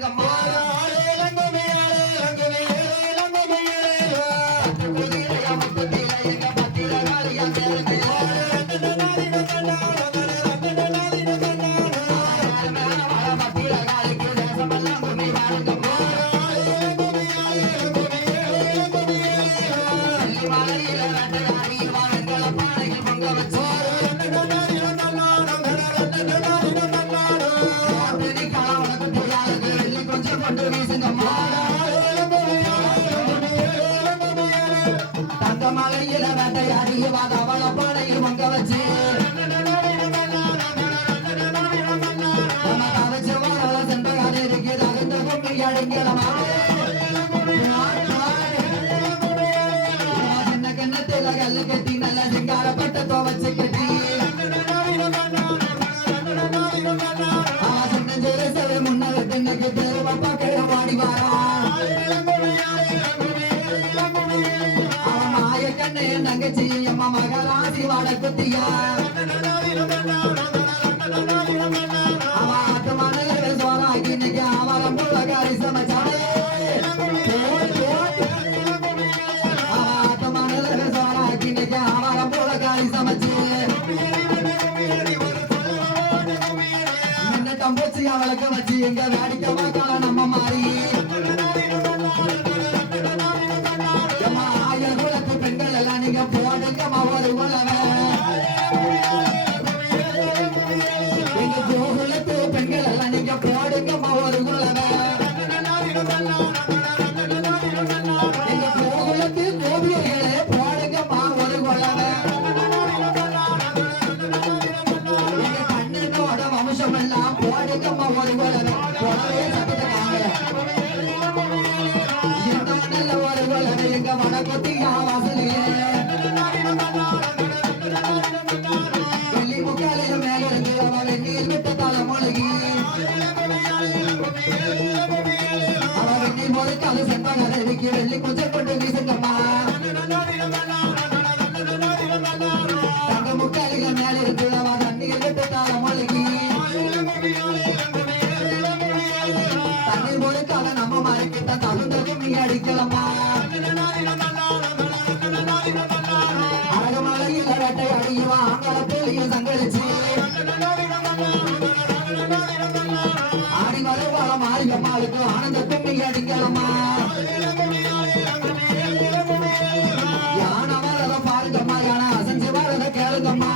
பாருங்கம்மா மலையில வேட்டையாடி அவள பானையில் மங்க வச்சு சென்ற கதை இருக்குது அகந்த கொண்டு அடிங்களமா சின்ன கிண்ணத்தில கல்லு கட்டி நல்ல சிங்காரப்பட்ட துவச்சு கட்டி சின்ன சரி முன்ன இன்னைக்கு தெருவ பக்கம் வாடி வாரா தங்கச்சி அம்மா மகராசி வாட குத்தியா அவ மனதில் சோறாக்கி இன்னைக்கு அவரம் புள்ள காரி சமைச்சாலே அவ மனதில் சோறாக்கி இன்னைக்கு அவரம் புள்ள காரி சமைச்சு மின்னட்டம் பூச்சி அவளுக்கு வச்சு எங்க வேடிக்கை பார்க்கலாம் நம்ம மாறி நீங்க போடுங்கம்மா ஒரு உலக எங்க கோகுலத்து பெண்கள் எல்லாம் நீங்க போடுங்கம்மா ஒரு உலக எங்க கோகுலத்து கோபியர்களே போடுங்கம்மா ஒரு உலக எங்க கண்ணனோட வம்சம் எல்லாம் போடுங்கம்மா ஒரு உலக நல்ல ஒரு உலக எங்க வடகொத்தியா வாசலிலே வெள்ளி கொஞ்சம் கொண்டு வீசுங்கம்மா தங்க முக்காலிகள் மேல இருக்கு அவ தண்ணீர் விட்டு தாள மொழிகி தண்ணீர் பொறுக்கால நம்ம மறைக்கிட்ட தகுந்த கும்மி அடிக்கலம்மா அழகமலையில் ரெட்டை அடியுவா ஆங்கள பெரிய சங்கரிச்சு ஆடி வருவாள மாரியம்மாளுக்கு ஆனந்த கும்மி அடிக்கலம்மா கேளுங்கம்மா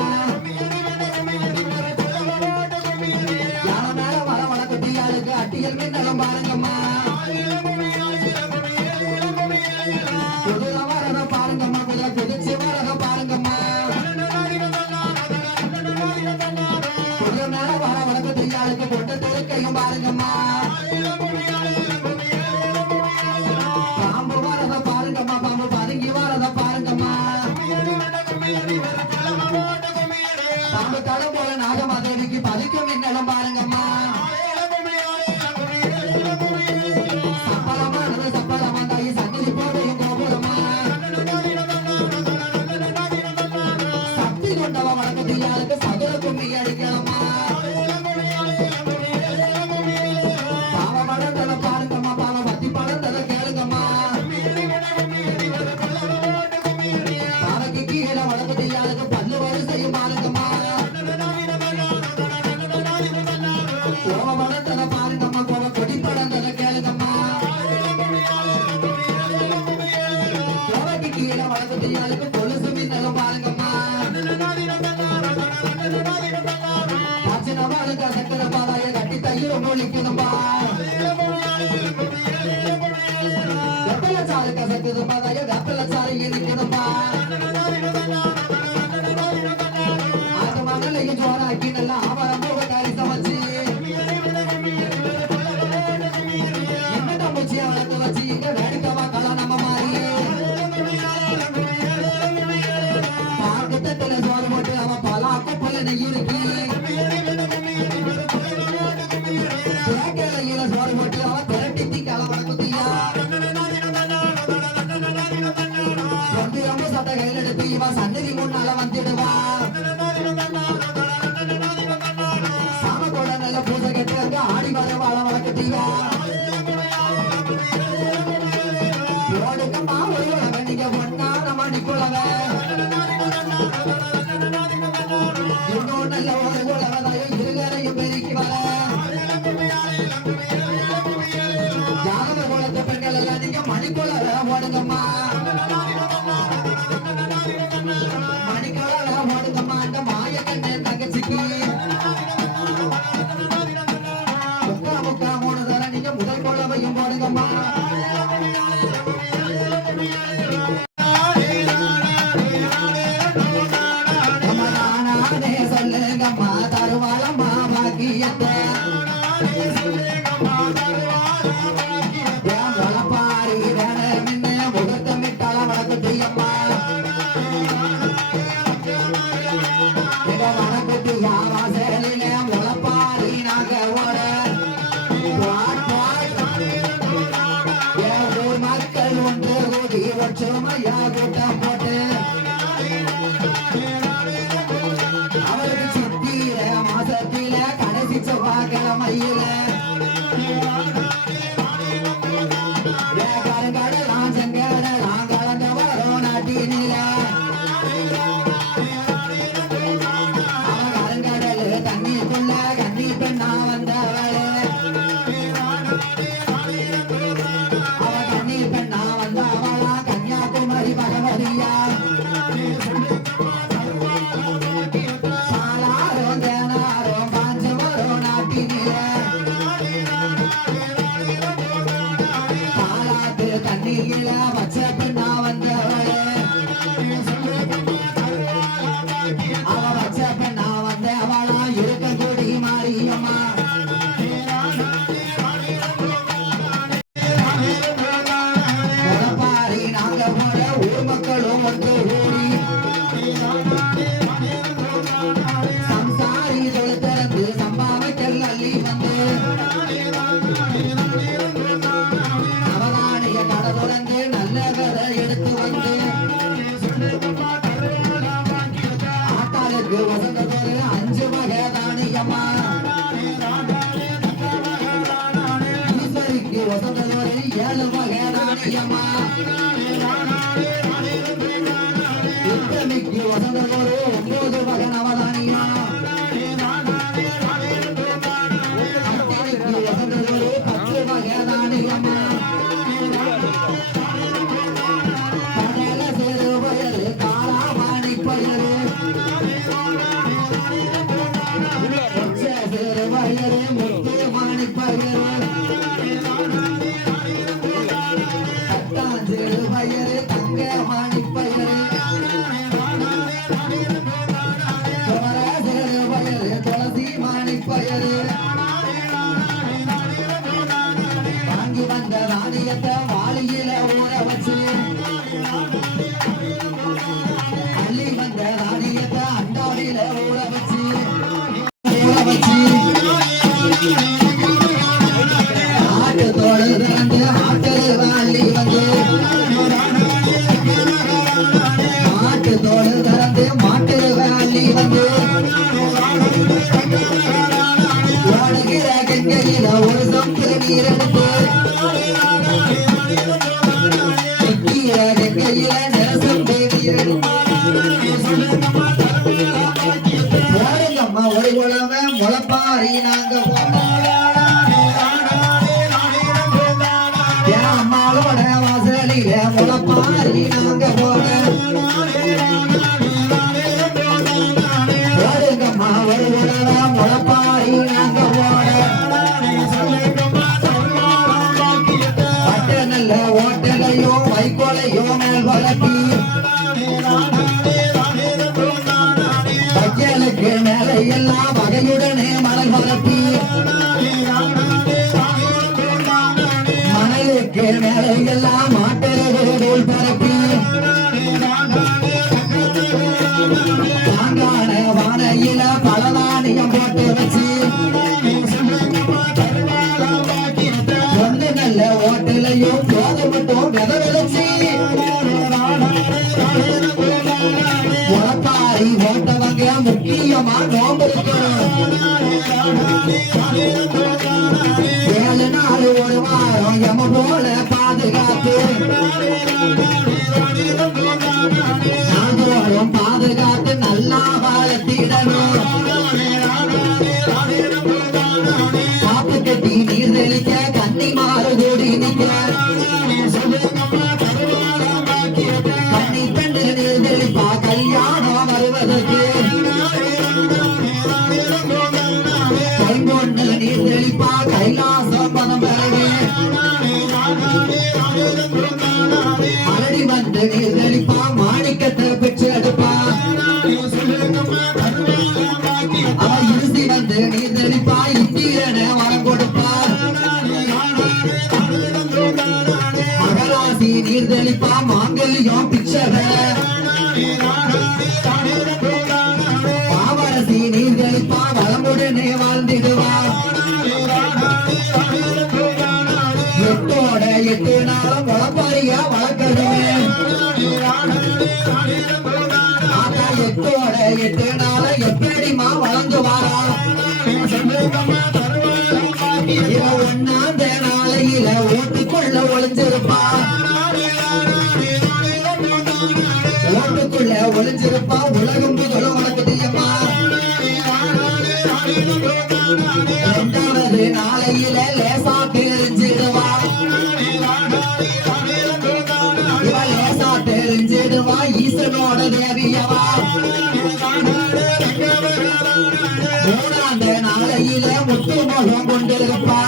யார மேல வர வளர்க்கட்டியாளுக்கு அட்டியல் மின்னலம் பாருங்கம்மா புதுல வரத பாருங்கம்மா புதுல புதுச்சு வரத பாருங்கம்மா புதுல மேல வர வளர்க்கட்டியாளுக்கு பொட்டு தெருக்கையும் பாருங்கம்மா பாம்பு வரத பாருங்கம்மா பாம்பு பதுங்கி வரத பாருங்கம்மா பாம்பு தடம் போல நாகமாதேவிக்கு பதிக்கும் மின்னலம் பாருங்கம்மா சப்பளமானது சப்பளமா தாயி சங்கிலி போதையும் கோபுரமா சக்தி கொண்டவ வழக்கத்தியாளுக்கு சதுர கும்மி அடிக்கலமா பாவ படத்தல பாருங்கம்மா பாவ பத்தி படத்தல கேளுங்கம்மா பாவக்கு கீழே வழக்கத்தியாளுக்கு பல்லு வரிசையும் பாருங்கம்மா கோவப்படத்தல பாருங்கம்மா கோவ கொடி படத்தல கேளுங்கம்மா கோவக்கு கீழே வழக்கத்தியாளுக்கு கொலுசு மின்னலும் பாருங்கம்மா பாச்சனவாளுக்கு சக்கர பாதாய கட்டி தையிலும் ஒழிக்கணும்பா வெப்பலச்சாரு கசக்குது பாதாய வெப்பலச்சாரு இனிக்கணும்பா ஆக மகளையும் ஜோராக்கி நல்லா ஆவரம் போக காரி சமைச்சு வளர்த்து வச்சு இங்க வேடிக்கவா கலா நம்ம மாறி பாக்கத்துல சோறு போட்டு அவ பலாக்க பலனை இருக்கு தேக்கையில சோறு போட்டு அவ திரட்டி திக்கால வளர்க்குத்தியா ரொம்ப சட்டை கையில் எடுத்து இவ சன்னதி முன்னால வந்துடுவா சாம கூட நல்ல பூஜை கட்டு அங்க ஆடி வர வாழ வளர்க்கட்டியா மணிக்குள்ள ஓடுங்கம்மா மணிக்குள்ள ஓடுங்கம்மா அந்த மாய கண்ணு தங்கச்சிக்கு முக்கா முக்கா மூணு தர நீங்க முதல் குழவையும் போடுங்கம்மா சொல்லுங்கம்மா தருவாளம்மா பாக்கியத்தை முளப்பாரி வேணும்னு முகத்தமிட்டால வழக்கு செய்யம்மா வடக்குட்டி யாவாசலில முளப்பாரி நாங்க ஓட ஊர் மக்கள் ஒன்று கூடி ஒற்றுமையா கூட்டம் போட்டு அவருக்கு சித்திர மாசத்தில கடைசி செவ்வாய்க்கிழமையில கருங்கடலாம் செங்கடலாம் கலந்து வரும் நாட்டினில அவன் கருங்கடல் தண்ணிக்குள்ள கண்ணி பெண்ணா வந்தவளே அவன் கண்ணி பெண்ணா வந்தவளா கன்னியாகுமரி பகவதியா பாலாரும் தேனாரும் பாஞ்சு வரும் நாட்டினில பாலாத்து தண்ணியில வச்ச பெண்ணா வந்தவளே அவ வச்ச பெண்ணா வந்தவளா இருக்கங்குடி மாரியம்மா முளப்பாரி நாங்க போட ஊர் மக்களும் ஒன்று கூடி சம்சாரி தொழுத்திறந்து சம்பாவைக்கல் அள்ளி வந்து அவதானிய கடை தொடர்ந்து நல்ல கதை எடுத்து வந்து ஆட்டாளுக்கு வசந்ததொரு 5 வகை தானியம்மா ஈஸ்வரிக்கு வசந்ததொரு 7 வகை தானியம்மா உத்தமிக்கு வசந்ததொரு 9 வகை நவதானியம் அத்தினிக்கு வசந்ததொரு 10 வகை தானியம்மா கடல சேரு பயரு காளாமணி பயரு பச்சை சேரு பயரு முத்து மணி பயரு பட்டாஞ்சேரு பயரு தங்க மணி பயரு சோர சேரு பயரு துளசி மணி பயரு வாங்கி வந்த தானியத்தை வாளியில ஊற வச்சு அள்ளி வந்த தானியத்தை அண்டாவில ஊற வச்சு ஆட்டு தோடு திறந்து ஆட்டு வாளி வந்து மாட்டு தோடு திறந்து மாட்டு வாளி வந்து ஓடுகிற கங்கையில ஒரு சொம்பு நீர் எடுத்து நிற்கிற கங்கையில நிறசொம்பு நீர் எடுத்து போடுங்கம்மா ஒரு குழவை முளப்பாரி நாங்க என் அம்மாவோட வாசலில முளப்பாரி நாங்க போட போடுங்கம்மா ஒரு குழவை முளப்பாரி நாங்க போட பட்ட நல்ல ஓட்டலையோ வைக்கோலையோ மேல் வளர்த்தி வைக்கலுக்கு மேலே எல்லாம் வகையுடனே மணல் வளர்த்தி மணலுக்கு மேலே எல்லாம் மாட்டோல் பரப்பி தாங்கான வானையில பலதானியம் போட்டு வச்சு ஒன்று நல்ல ஓட்டலையும் போதப்பட்டும் வித விளைச்சி முளப்பாரி ஓட்டவங்க முக்கியமா நோம்பு இருக்கணும் 7 நாள் ஒரு வாரம் எம போல பாதுகாத்து நாள்தோறும் பாதுகாத்து நல்லா வளர்த்திடணும் காப்பு கட்டி நீர் தெளிக்க கன்னி மாறு கூடி நிற்க கண்ணி தண்டு நீர் தெளிப்பா கல்யாணம் வருவதற்கு கைங்கொண்டு நீர் தெளிப்பா கைலாசம் பதம் பெறவே மலடி வந்து நீர் தெளிப்பா மாணிக்கத்தை பெற்று எடுப்பா அவ இருசி வந்து நீர் தெளிப்பா இந்திரன வரம் கொடுப்பா மகராசி நீர் தெளிப்பா மாங்கல்யம் பிச்சவ பாவரசி நீர் தெளிப்பா வளமுடனே வாழ்ந்திடுவா எட்டோட 8 நாளும் வளப்பாரியா வளர்க்கணுமே ஆனா எட்டோட 8 நாள எப்படிமா வளர்ந்து வாரா இவ ஒன்னாந்த நாளையில ஓட்டுக்குள்ள ஒளிஞ்சிருப்பா ஓட்டுக்குள்ள ஒளிஞ்சிருப்பா உலகம் புகழும் வளர்க்குதியம்மா 2வது நாளையில லேசா தெரிஞ்சிடுவா இவ லேசா தெரிஞ்சிடுவா ஈசனோட தேவியவா 3ஆம் நாளையில முத்து முகம் கொண்டிருப்பா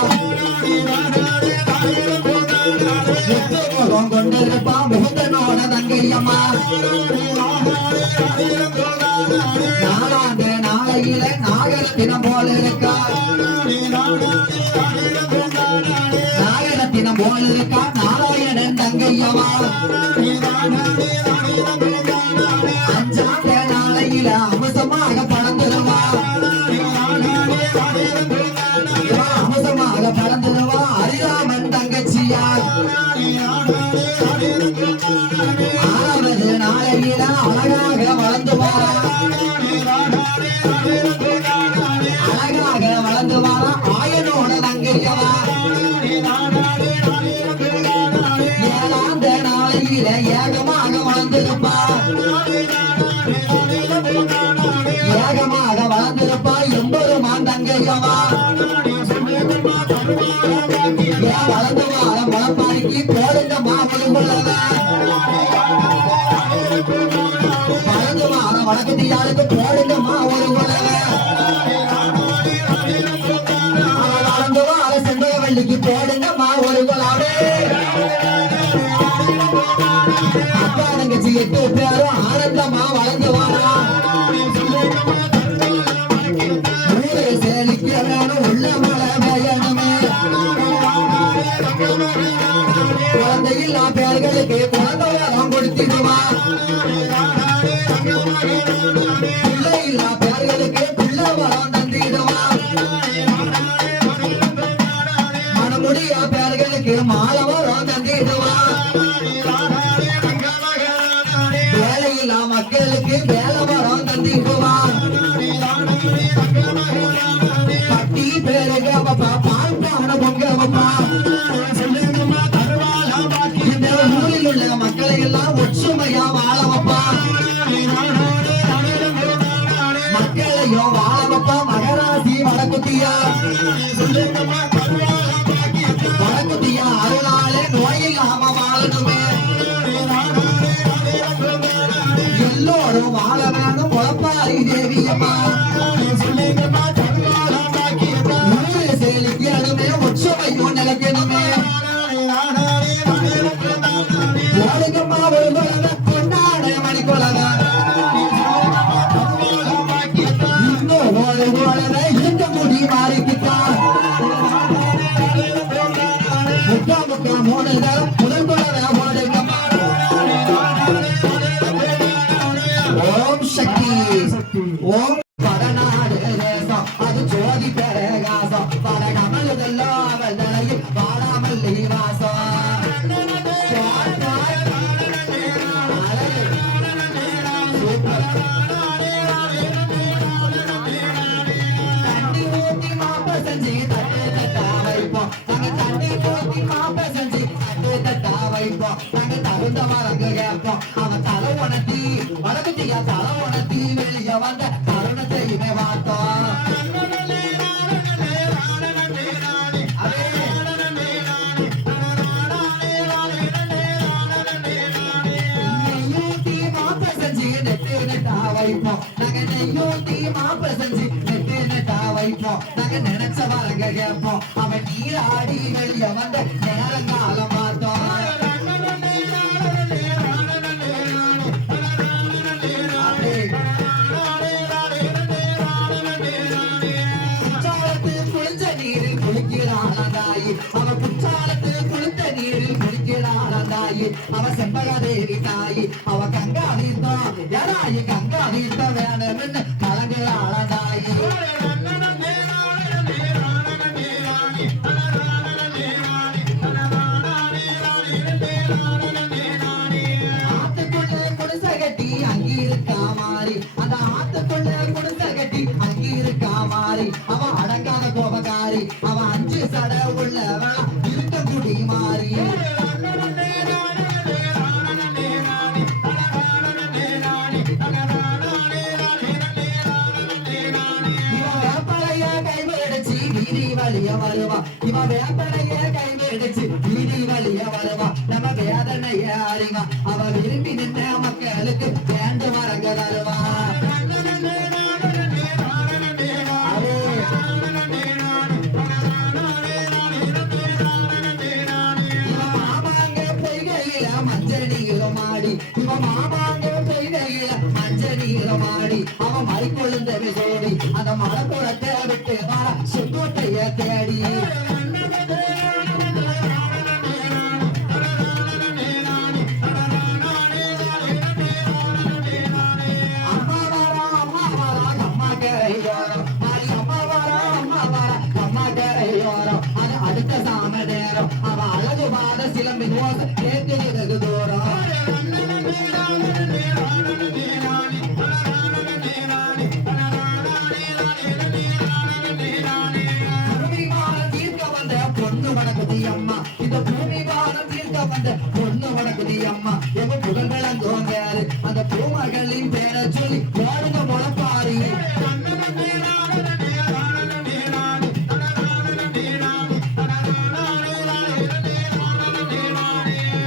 முத்து முகம் கொண்டிருப்பா முகத்தனோட தங்கையம்மா 4ஆம் நாளையில நாகரத்தினம் போல இருக்கா நாகரத்தினம் போல இருக்கா நாராயணன் தங்கையம்மா 5ஆம் நாளையில அம்சமாக பறந்துடுவா அம்சமாக பறந்துடுவா அரிராமன் தங்கச்சியா 6வது நாளையில அழகாக வளர்ந்து வாரா அழகாக வளர்ந்து வாரா ஆயனோட தங்கையவா 7ஆம் நாளையில ஏகமாக வளர்ந்திருப்பா ஏகமாக வளர்ந்திருப்பா எம்பெருமான் தங்கையவா வளர்ந்து வார முளப்பாரிக்கு போடுங்க மாவளுக்குள்ளத வளர்ந்து வார வழக்கத்தியாளுக்கு போடுங்க மாவளுக்குள்ளத வளர்ந்து வார செண்பகவல்லிக்கு போடுங்க மாவளுக்குள்ளாவே அப்பா தங்கச்சி 8 பேரும் ஆனந்தமா வளர்ந்து வாரா சேலிக்க வேணும் உள்ள மழை பெய்யணுமே குழந்தையில்லா பேர்களுக்கு குழந்தை வரம் கொடுத்திடுவா பிள்ளை இல்லா பேர்களுக்கு பிள்ளை வரம் தந்திடுவா மனமுடியா பேர்களுக்கு மாலை வரம் தந்திடுவா வேலையில்லா மக்களுக்கு வேலை வரம் தந்திடுவா பட்டி பேருக்கு அவப்பா பால் பான பொங்கவப்பா இந்த ஊரில் உள்ள மக்களை எல்லாம் ஒற்றுமையா வாழவப்பா மக்களையும் வாழவப்பா மகராசி வடக்குத்தியா வடக்குத்தியா அருளாலே நோயில்லாம வாழணுமே எல்லோரும் வாழ வேணும் முளப்பாரி தேவியம்மா சேலிக்கணுமே ஒற்றுமையும் நிலைக்கணுமே ஓடுங்கம்மா ஒரு குழந்தை கொண்டாட மணி குழந்தை இன்னும் ஒரு குழந்தை இருக்க முடி மாறிக்கிட்டா முக்கா 3 தரம் முதல் குழந்தை ஓடுங்கம்மா ஓம் சக்தி ஓம் படநாடு தேசம் அது ஜோதி பிரகாசம் படகமலுதல்லோ அவள் தலையில் பாடாமல்லி வாசம் தண்ணி ஊத்தி மாப்ப செஞ்சு தட்டு தட்டா வைப்போம் தண்ணி ஊத்தி மாப்ப செஞ்சு தட்டு கொடுப்போம் நாங்க நினைச்ச வரங்க கேட்போம் அவன் நீராடி வெளிய வந்த நேரங்காலம் பார்த்தோம் அவன் குற்றாலத்தில் குளித்த நீரில் குளிக்கிறாய் அவன் செம்பகதேவி தாயி அவ கங்கா தீர்த்தம் யாராயி கங்கா தீர்த்தம் வேணும்னு கலங்குறாளதாயி ஆத்துக்குள்ள குடிசை கட்டி அங்கிருக்கா மாறி அந்த ஆத்துக்குள்ள குடிசை கட்டி அங்கிருக்கா மாறி அவன் அடங்காத கோபக்காரி அவன் 5 சட உள்ளவள இருக்க குடி மாறி வழிய வருவா இவன் வேப்பனைய கைவிடுச்சு வீதி வழிய வருவா நம்ம வேதனைய அறிவா அவ விரும்பி நின்ற மக்களுக்கு வேண்டு வரங்க தருவா மாமாங்க பொய்கையில மஞ்சள் நீரமாடி இவன் மாமாங்க பொய்கையில மஞ்சள் நீரமாடி அவன் மழை கொழுந்தது சோடி அந்த மலை குளத்தை விட்டு வர சுத்தோட்டைய தேடி அம்மா வரா அம்மா கரையோரம் அம்மா வரா அம்மா கரையோரம் அது அடுத்த சாம நேரம் அவ அழகு பாத சிலம்பின் ஓசை கேட்கிறது தூரம் அம்மா இந்த பூமி வாரம் தீர்க்க வந்த பொண்ணு வணக்குதி அம்மா எவ புகழ் விளங்குவாரு அந்த பூமகளின் பேரை சொல்லி பாடுங்க முளப்பாரி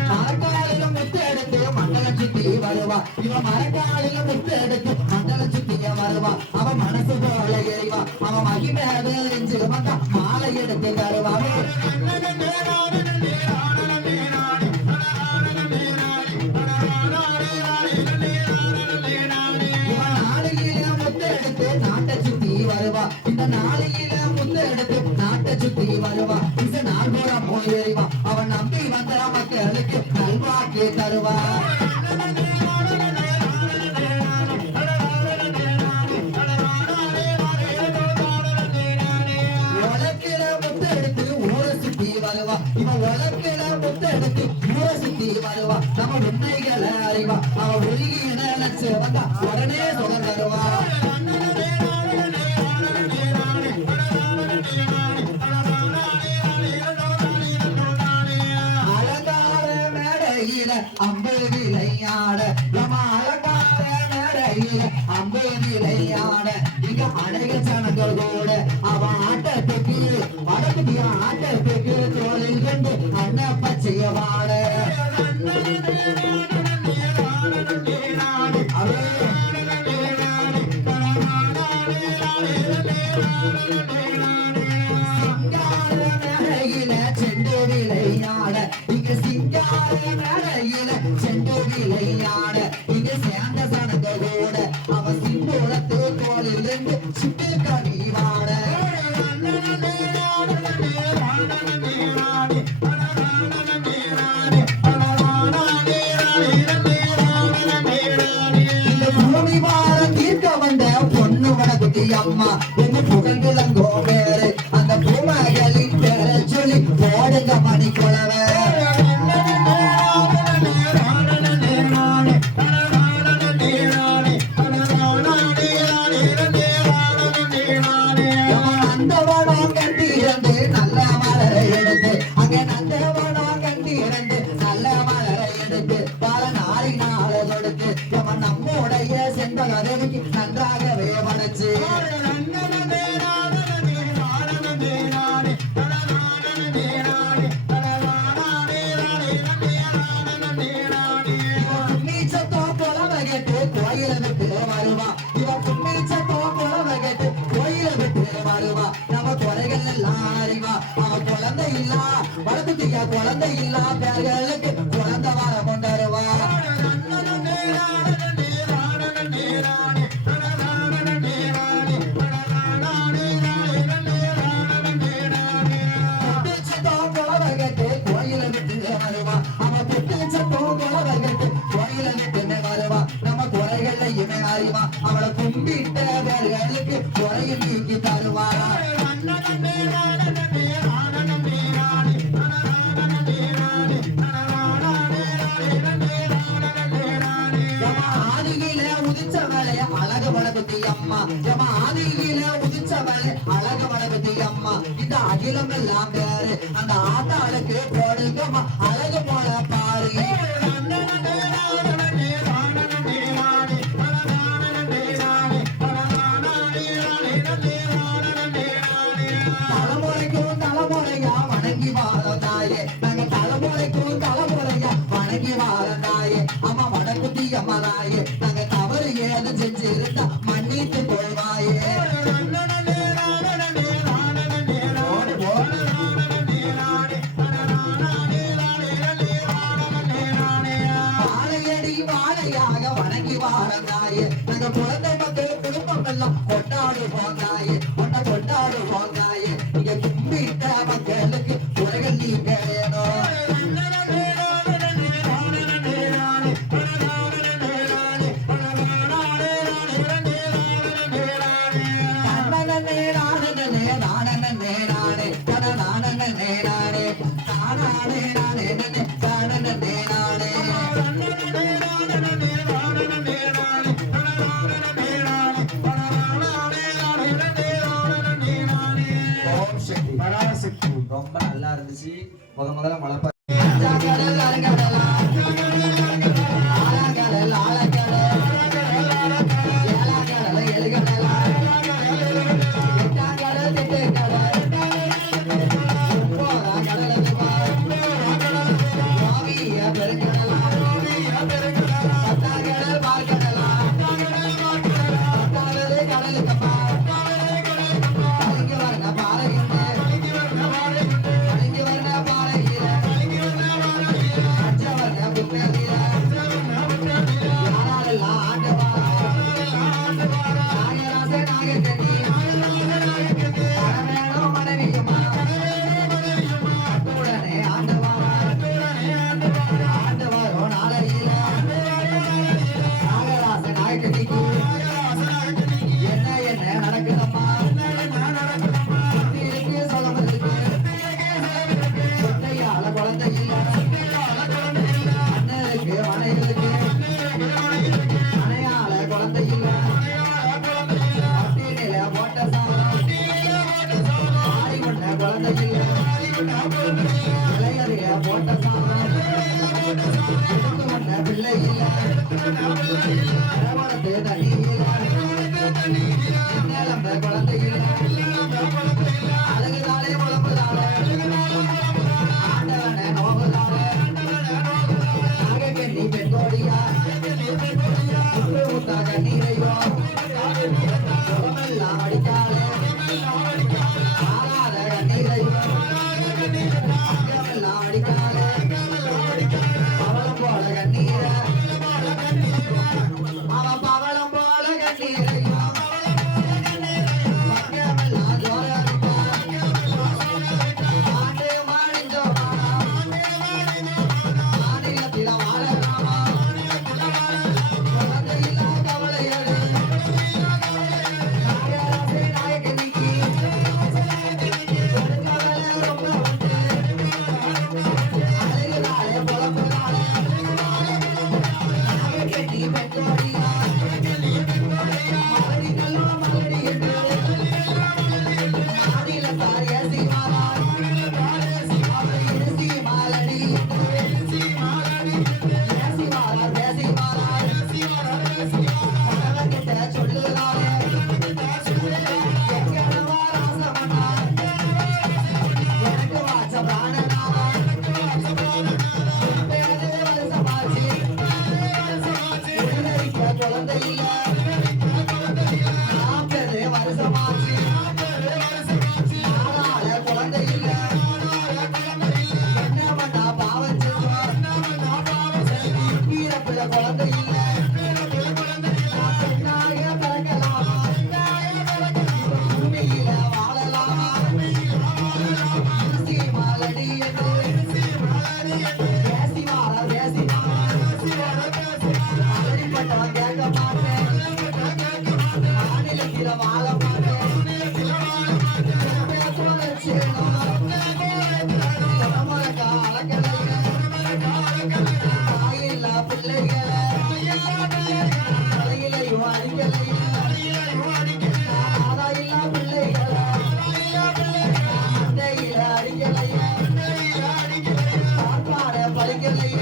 மரக்காலில முத்து எடுத்து மண்டலம் சுத்தி வருவா இவன் மரக்காலில முத்து எடுத்து மண்டலம் சுத்திய வருவா அவன் மனசு போல எறிவா அவன் மகிமேக எரிஞ்சு வந்தா மாலை எடுத்து தருவா இந்த நாளையில முத்து எடுத்து நாட்டை சுத்தி வருவா இந்த நாள் போற போயிருவா அவன் நம்பி வந்த மக்களுக்கு நல்வாக்கி தருவா உலக்கில முத்து எடுத்து ஊரை சுத்தி வருவா இவன் உலக்கில முத்து எடுத்து ஊரை சுத்தி வருவா நம்ம உண்மைகளை அறிவா அவன் ஒழுகி நினைச்சு வந்தா உடனே சொல்ல தருவா அம்பு விளையாட நம்ம அலங்கார மேடையில அம்பு விளையாட இங்க அநேக ஜனங்கள் கூட அவன் ஆட்டத்துக்கு வடக்குதிய ஆட்டத்துக்கு தோளில் கொண்டு அண்ண பச்சைய வாட செண்டு விளையாட இங்க சிங்கார மேடையில செண்டு விளையாட இங்க சேர்ந்த சனங்க கூட அவன் சிம்போடத்து கோலில் இருந்து சுட்டு கனிவாட இந்த பூமி வாரம் தீர்க்க வந்த பொண்ணு வடகுதி அம்மா உங்க புகழ் விளங்கோ வேறு அந்த பூமகளின் பேரை சொல்லி போடுங்க மணி குளவ நந்தவனம் கட்டிரண்டு நல்ல மலரை எடுத்து அங்க நந்தவனம் கட்டிரண்டு நல்ல மலரை எடுத்து பல நாளை நாள கொடுத்து அவன் நம்முடைய செண்பகதேவிக்கு நன்றாகவே படைச்சு கோயில விட்டு வருவா இவ புண்ணிச்சத்தோ கோயில விட்டு வருவா மடக்குத்தியா குழந்தை இல்லா பேர்களுக்கு குழந்தை வர கொண்டாருவா கோயில விட்டு வருவா அவன் புத்தச்சத்தோம் குழந்தைகிட்டு கோயில விட்டு வருவா நம்ம குறைகளையுமே அறிவா அவளை கும்பிட்ட பேர்களுக்கு குறையை நீக்கி தருவா ஆதியில உதிச்ச வேலைய அழகு வளர்க்குத்தி அம்மா ஜமா ஆதியில உதிச்ச வேலை அழகு வளர்க்குத்தி அம்மா இந்த அகிலம் எல்லாம் பேரு அந்த ஆத்தாளுக்கு போடுங்கம்மா அழகு போல பாரு தலைமுறைக்கும் தலைமுறையா வணங்கி வாழந்தாயே நாங்க தலைமுறைக்கும் தலைமுறையா வணங்கி வாழந்தாயே அம்மா வடக்குத்தி அம்மனாயே நாங்க தவறு ஏது செஞ்சிருந்தா மன்னித்து கொள்வாயே வாழையடி வாழையாக வணங்கி வாழந்தாயே நாங்க குழந்தை மக்கள் குடும்பம் எல்லாம் கொண்டாடு போந்தாயே உன்னை கொண்டாடு போந்தாயே நீங்க கும்பிட்ட மக்களுக்கு குறைகள் நீங்க வேணும் ரொம்ப நல்லா இருந்துச்சு முதல்ல மழை வைக்கலையே